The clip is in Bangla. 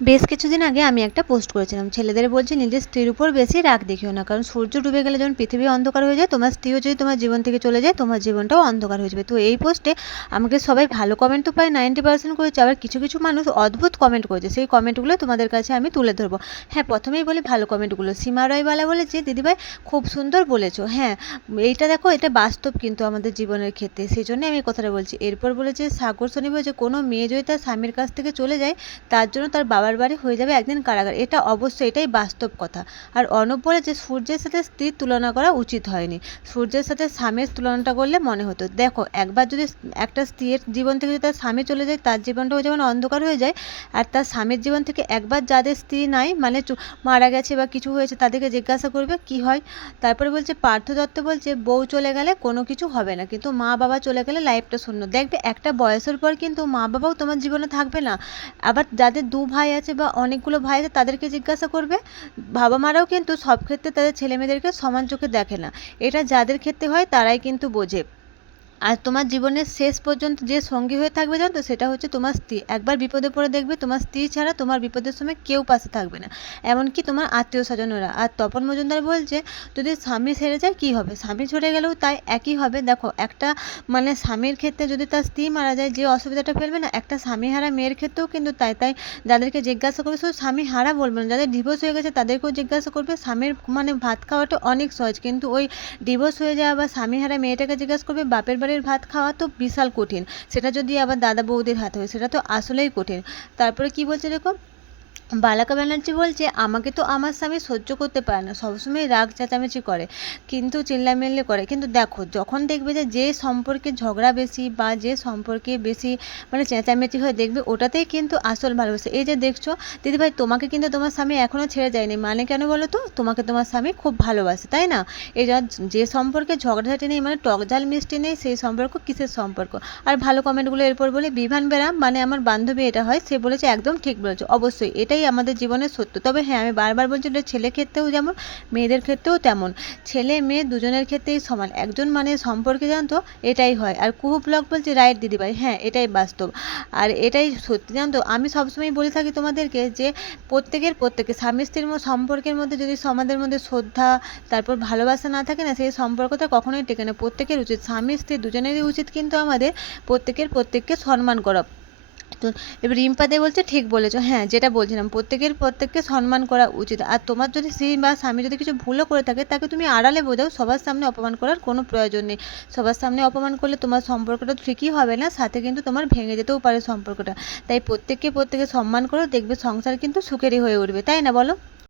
বেশ কিছুদিন আগে আমি একটা পোস্ট করেছিলাম। ছেলেদের বলছি নিজের স্ত্রীর উপর বেশি রাগ দেখিও না, কারণ সূর্য ডুবে গেলে যখন পৃথিবী অন্ধকার হয়ে যায়, তোমার স্ত্রীও যদি তোমার জীবন থেকে চলে যায়, তোমার জীবনটাও অন্ধকার হয়ে যাবে। তো এই পোস্টে আমাকে সবাই ভালো কমেন্ট তো প্রায় নাইনটি পার্সেন্ট করেছে, আবার কিছু কিছু মানুষ অদ্ভুত কমেন্ট করেছে। সেই কমেন্টগুলো তোমাদের কাছে আমি তুলে ধরবো। হ্যাঁ প্রথমেই বলি ভালো কমেন্টগুলো সীমা রায়বালা বলেছে দিদিভাই খুব সুন্দর বলেছ। হ্যাঁ এইটা দেখো, এটা বাস্তব কিন্তু আমাদের জীবনের ক্ষেত্রে সেই জন্য আমি কথাটা বলছি। এরপর বলেছে, সাগর শনি বলেছে, কোনো মেয়ে যদি তার স্বামীর কাছ থেকে চলে যায়, তার জন্য তার বাবার বাড়ি হয়ে যাবে একদিন কারাগার। এটা অবশ্যই এটাই বাস্তব কথা। আর অর্ণব বলে যে সূর্যের সাথে স্ত্রীর তুলনা করা উচিত হয়নি। সূর্যের সাথে স্বামীর তুলনাটা করলে মনে হতো। দেখো, একবার যদি একটা স্ত্রীর জীবন থেকে যদি তার স্বামী চলে যায়, তার জীবনটাও যেমন অন্ধকার হয়ে যায়, আর তার স্বামীর জীবন থেকে একবার যাদের স্ত্রী নাই মানে মারা গেছে বা কিছু হয়েছে, তাদেরকে জিজ্ঞাসা করবে, কি হয়? তারপরে বলছে, পার্থ দত্ত বলছে, বউ চলে গেলে কোনো কিছু হবে না, কিন্তু মা বাবা চলে গেলে লাইফটা শূন্য। দেখবে, একটা বয়সের পর কিন্তু মা বাবাও তোমার জীবনে থাকবে না। আবার যাদের দু ভাই আছে বা অনেকগুলো ভাই আছে, তাদেরকে জিজ্ঞাসা করবে। বাবা মারাও কিন্তু সব ক্ষেত্রে তাদের ছেলে মেয়েদেরকে সমান চোখে দেখে না। এটা যাদের ক্ষেত্রে হয়, তারাই কিন্তু বোঝে। আর তোমার জীবনের শেষ পর্যন্ত যে সঙ্গী হয়ে থাকবে জানো তো, সেটা হচ্ছে তোমার স্ত্রী। একবার বিপদে পড়ে দেখবে তোমার স্ত্রী ছাড়া তোমার বিপদের সময় কেউ পাশে থাকবে না। এমনকি তোমার আত্মীয় স্বজনরা। আর তপন মজুমদার বলছে, যদি স্বামী ছেড়ে যায়, কী হবে? স্বামী ছেড়ে গেলেও তাই একই হবে। দেখো, একটা মানে স্বামীর ক্ষেত্রে যদি তার স্ত্রী মারা যায়, যে অসুবিধাটা ফেলবে না, একটা স্বামী হারা মেয়ের ক্ষেত্রেও কিন্তু তাই তাই যাদেরকে জিজ্ঞাসা করবে, শুধু স্বামী হারা বলবে না, যাদের ডিভোর্স হয়ে গেছে তাদেরকেও জিজ্ঞাসা করবে। স্বামীর মানে ভাত খাওয়াটা অনেক সহজ, কিন্তু ওই ডিভোর্স হয়ে যাওয়া বা স্বামী হারা মেয়েটাকে জিজ্ঞাসা করবে, বাপের বাড়ির ভাত খাওয়া তো বিশাল কঠিন। সেটা যদি আবার দাদা বৌদির হাতে হয়, সেটা তো আসলেই কঠিন। তারপরে কি বলছে দেখো? বালাকা ব্যানার্জি বলছে, আমাকে তো আমার স্বামী সহ্য করতে পারে না। সবসময় রাগ চেঁচামেচি করে, কিন্তু চিল্লামিল্লি করে। কিন্তু দেখো, যখন দেখবে যে যে সম্পর্কে ঝগড়া বেশি বা যে সম্পর্কে বেশি মানে চেঁচামেচি হয়, দেখবে ওটাতেই কিন্তু আসল ভালোবাসা। এই যে দেখছ, দিদিভাই, তোমাকে কিন্তু তোমার স্বামী এখনও ছেড়ে যায়নি। মানে কেন বলো তো? তোমাকে তোমার স্বামী খুব ভালোবাসে, তাই না? এই যা- সম্পর্কে ঝগড়াঝাটি নেই মানে টক ঝাল মিষ্টি নেই, সেই সম্পর্ক কিসের সম্পর্ক? আর ভালো কমেন্টগুলো এরপর বলে, বিভান বেরাম মানে আমার বান্ধবী এটা হয়, সে বলেছে, একদম ঠিক বলেছে। অবশ্যই, এটাই আমাদের জীবনের সত্য। তবে হ্যাঁ আমি বারবার বলছি এটা ছেলে ক্ষেত্রেও যেমন, মেয়েদের ক্ষেত্রেও তেমন। ছেলে মেয়ে দুজনের ক্ষেত্রেই সমান। একজন মানে সম্পর্কে জানতো, এটাই হয়। আর কুহু ব্লগ বলছে রাইট দিদিভাই। হ্যাঁ এটাই বাস্তব। আর এটাই সত্যি। জানতো? আমি সবসময় বলে থাকি তোমাদেরকে যে, প্রত্যেকের প্রত্যেকে। স্বামী স্ত্রীর সম্পর্কের মধ্যে যদি সমাজের মধ্যে শ্রদ্ধা, তারপর ভালোবাসা না থাকে না, সেই সম্পর্কটা কখনোই টেকে না। প্রত্যেকের উচিত। স্বামী স্ত্রী দুজনেরই উচিত কিন্তু আমাদের প্রত্যেকের প্রত্যেককে সম্মান করা। তো এবার রিম্পা দে বলছে, ঠিক বলেছ। হ্যাঁ যেটা বলছিলাম, প্রত্যেকের প্রত্যেককে সম্মান করা উচিত। আর তোমার যদি স্ত্রী বা স্বামী যদি কিছু ভুলও করে থাকে, তাকে তুমি আড়ালে বোঝাও, সবার সামনে অপমান করার কোনো প্রয়োজন নেই। সবার সামনে অপমান করলে তোমার সম্পর্কটা ঠিকই হবে না, সাথে কিন্তু তোমার ভেঙে যেতেও পারে সম্পর্কটা। তাই প্রত্যেককে প্রত্যেকে সম্মান করো, দেখবে সংসার কিন্তু সুখেরই হয়ে উঠবে, তাই না বলো?